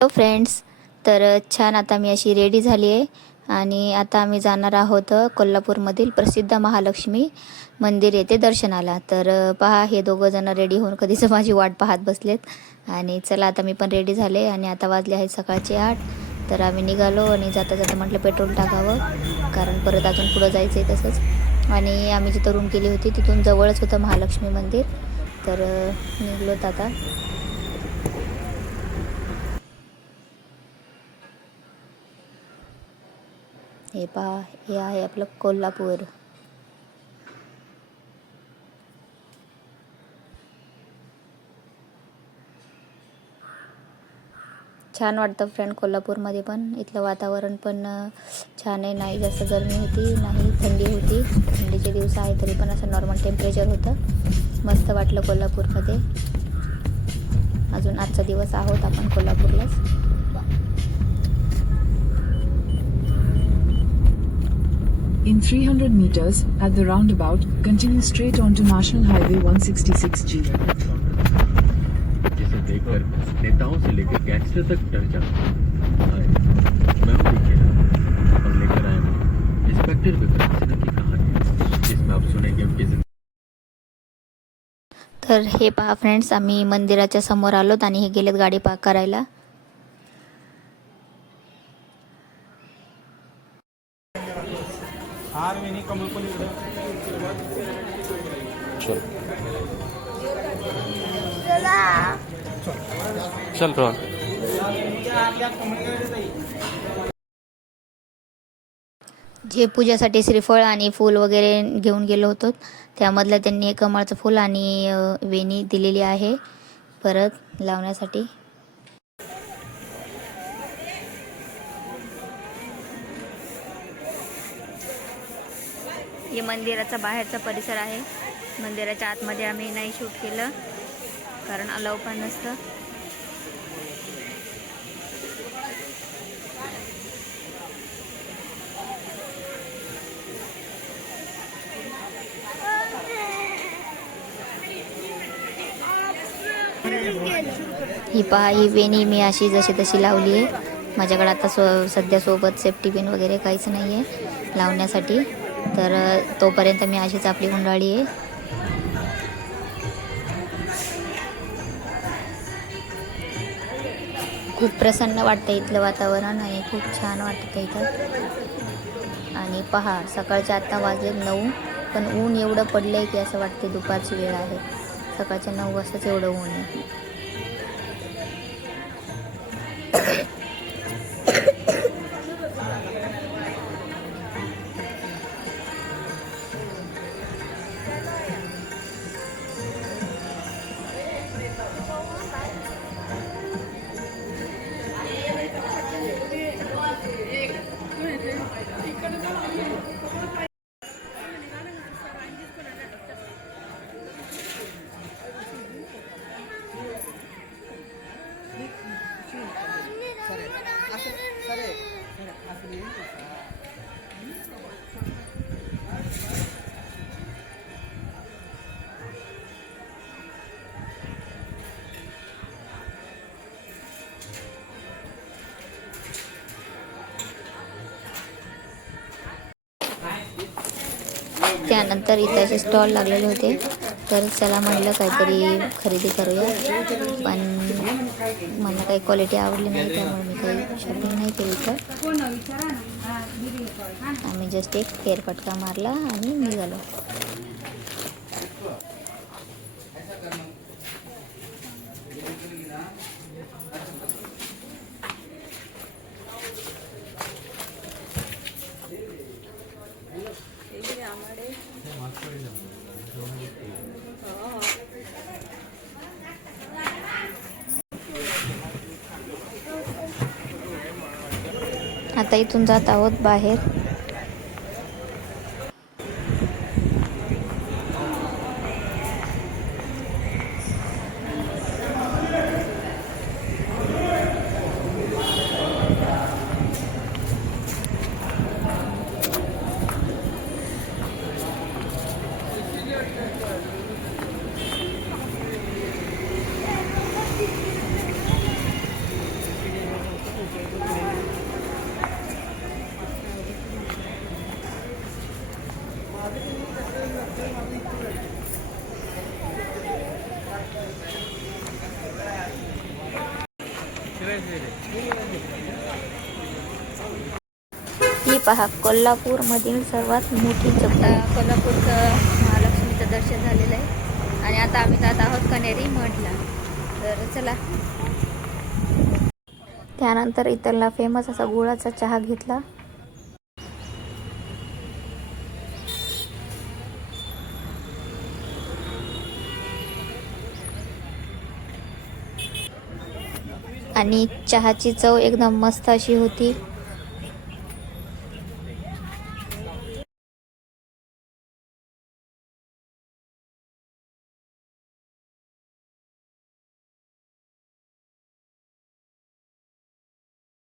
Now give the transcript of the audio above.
Hello friends. तर छान आता मी अशी रेडी झाली आहे आणि आता आम्ही जाणार आहोत कोल्हापूरमधील प्रसिद्ध महालक्ष्मी मंदिर येथे दर्शनाला. तर पहा, हे दोघं जण रेडी होऊन कधीच माझी वाट पाहत बसलेत. आणि चला आता मी पण रेडी झाले आणि आता वाजले आहेत सकाळचे 8. तर आम्ही निघालो आणि जाता जाता म्हटलं पेट्रोल टाकावं, कारण परत अजून पुढं जायचं आहे तसंच. आणि आम्ही जिथं रूम केली होती तिथून जवळच होतं महालक्ष्मी मंदिर. तर निघलोत आता. हे पहा, हे आहे आपलं कोल्हापूर. छान वाटतं फ्रेंड कोल्हापूरमध्ये पण. इथलं वातावरण पण छान आहे. नाही जास्त गरमी होती, नाही थंडी होती. थंडीचे दिवस आहे तरी पण असं नॉर्मल टेम्परेचर होतं. मस्त वाटलं कोल्हापूरमध्ये. अजून आजचा दिवस आहोत आपण कोल्हापूरलाच. In 300 meters, at the roundabout, continue straight onto National Highway 166G. जिसे देखकर नेताओं से लेकर गैंगस्टर तक डर जाते मैं हूं विकेरा और लेकर आया हूं इंस्पेक्टर विक्रम सिन्हा की कहानी, जिसमें आप सुनेंगे उनकी जिंदगी. तर हे पहा फ्रेंड्स, आम्ही मंदिराच्या समोर आलोत आणि हे गेलेत गाडी पार्क करायला. चल रोहन. जे पूजासाठी श्रीफळ आणि फूल वगैरे घेऊन गेलो होतो त्यामधलं त्यांनी एक कमळचं फूल आणि वेणी दिलेली आहे परत लावण्यासाठी. हे मंदिराचा बाहेरचा परिसर आहे. मंदिराच्या आतमध्ये आम्ही नाही शूट केलं कारण अलाव पण नसतं. ही पहा, ही वेणी मी अशी जशी तशी लावली आहे. माझ्याकडे आता सध्या सोबत सेफ्टी पिन वगैरे काहीच नाही आहे लावण्यासाठी. तर तोपर्यंत मी अशीच आपली गुंडाळी आहे. खूप प्रसन्न वाटतं इथलं वातावरण आणि खूप छान वाटतं इथं. आणि पहा, सकाळच्या आत्ता वाजले 9, पण ऊन एवढं पडलं आहे की असं वाटते दुपारची वेळ आहे. सकाळच्या 9 वाजताच एवढं ऊन आहे. त्यानंतर इथे असे स्टॉल लागलेले होते. तर चला म्हटलं काहीतरी खरेदी करूया, पण मला काही क्वालिटी आवडली नाही त्यामुळे मी काही शॉपिंग नाही केली. तर आम्ही जस्ट एक फेरफटका मारला आणि निघालो. आता इथून जात आहोत बाहेर. ही पहा कोल्हापूरमधील सर्वात मोठी चपटा. कोल्हापूरचं महालक्ष्मीचं दर्शन झालेलं आहे आणि आता आम्ही जात आहोत कनेरी मठला. तर चला. त्यानंतर इथला फेमस असा गुळाचा चहा घेतला. आणि चहाची चव एकदम मस्त अशी होती.